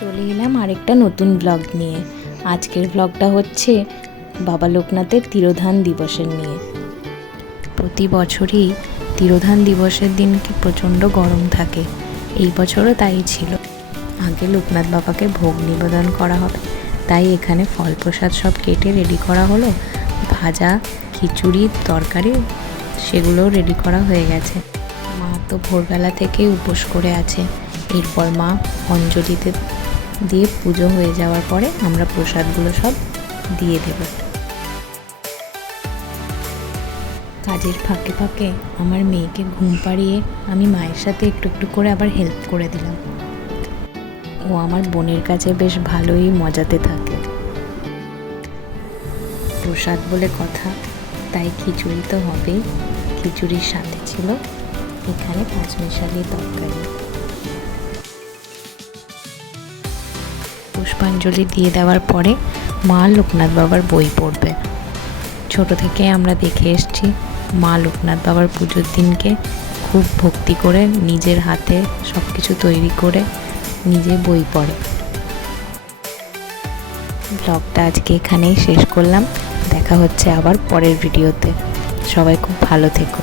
চলে এলাম আরেকটা নতুন ব্লগ নিয়ে। আজকের ব্লগটা হচ্ছে বাবা লোকনাথের তিরোধান দিবসের নিয়ে। প্রতি বছরই তিরোধান দিবসের দিন কি প্রচণ্ড গরম থাকে, এই বছরও তাই ছিল। আগে লোকনাথ বাবাকে ভোগ নিবেদন করা হবে, তাই এখানে ফল প্রসাদ সব কেটে রেডি করা হলো। ভাজা, খিচুড়ি, তরকারি সেগুলোও রেডি করা হয়ে গেছে। মা তো ভোরবেলা থেকেই উপোস করে আছে। এরপর মা অঞ্জলিতে দিয়ে পুজো হয়ে যাওয়ার পরে আমরা প্রসাদগুলো সব দিয়ে দেব। কাজের ফাঁকে ফাঁকে আমার মেয়েকে ঘুম পাড়িয়ে আমি মায়ের সাথে একটু একটু করে আবার হেল্প করে দিলাম। ও আমার বোনের কাছে বেশ ভালোই মজাতে থাকে। প্রসাদ বলে কথা, তাই খিচুড়ি তো হবেই। খিচুড়ির সাথে ছিল এখানে পাঁচমিশালি তরকারি। পুষ্পাঞ্জলি দিয়ে দেওয়ার পরে মা লোকনাথ বাবার বই পড়বে। ছোট থেকে আমরা দেখে এসেছি মা লোকনাথ বাবার পুজোর দিনকে খুব ভক্তি করে নিজের হাতে সব কিছু তৈরি করে নিজে বই পড়ে। ব্লগটা আজকে এখানেই শেষ করলাম। দেখা হচ্ছে আবার পরের ভিডিওতে। সবাই খুব ভালো থেকো।